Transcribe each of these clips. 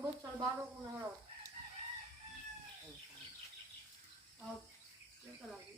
kabut salbaro ko na harap. Out. Yan ka lagi.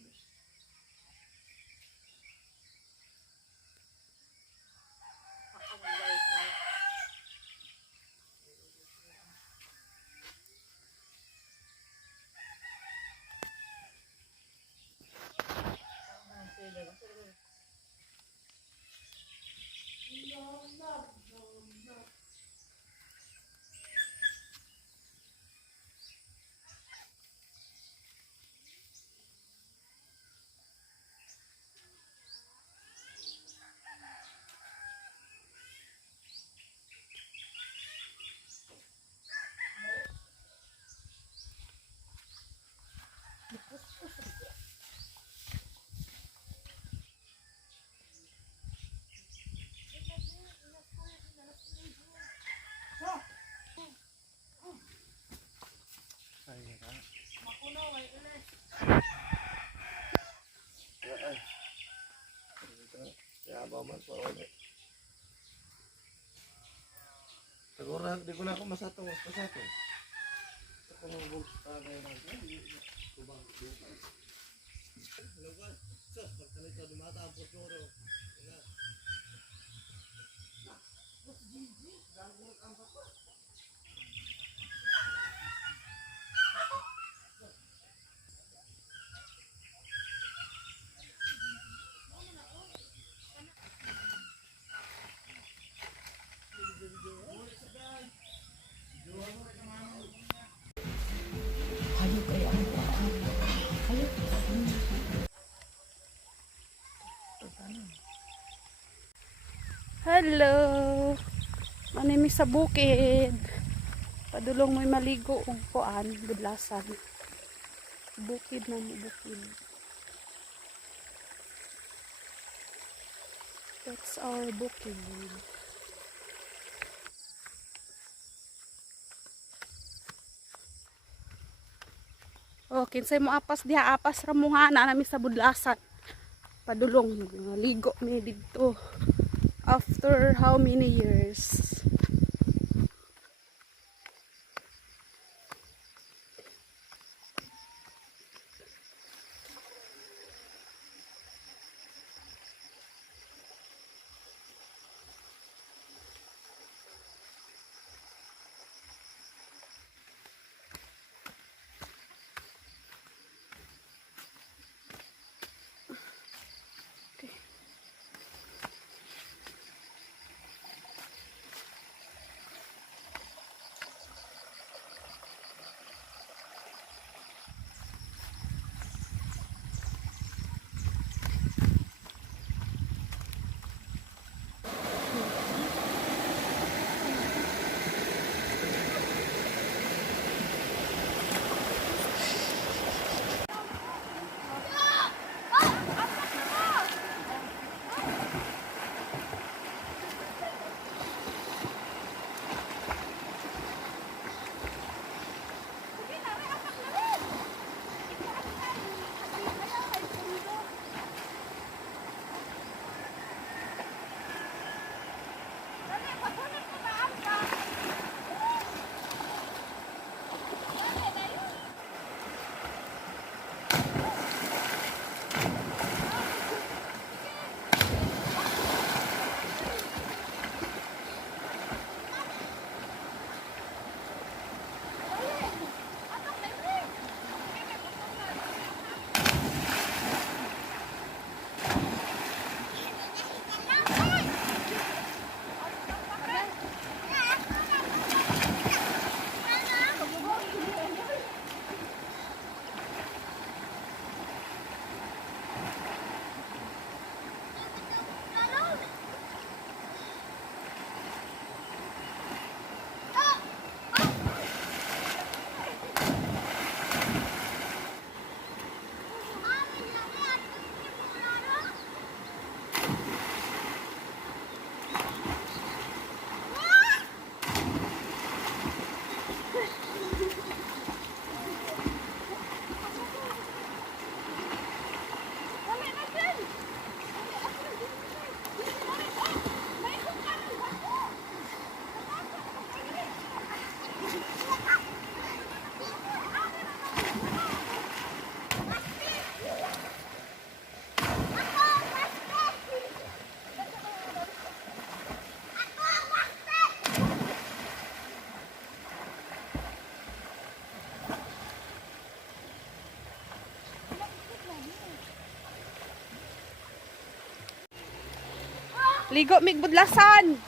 Siguro di ko na ako masatong pasatong. Ako ng bulls tagay na. Kubang kubang. Hello guys. Sus, pagkalito dumata ang potoro. Ina. Bos Gigi, ganggulat ang papa. Hello! Manimi sa bukid. Padulong mo'y maligo ug kuan, budlasan. Bukid na mo bukid. That's our bukid. Oh, kinsay mo apas diha, apas ra mo nga na nami sa budlasan. Padulong maligo mi didto. After how many years? Ligo mig budlasan.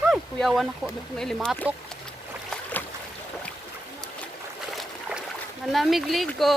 Ay, kuyawan ako ng ilimatok. Manamig ligo.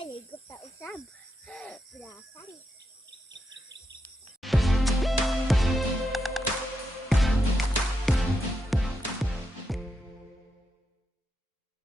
Baligo sa usab. Bulasan.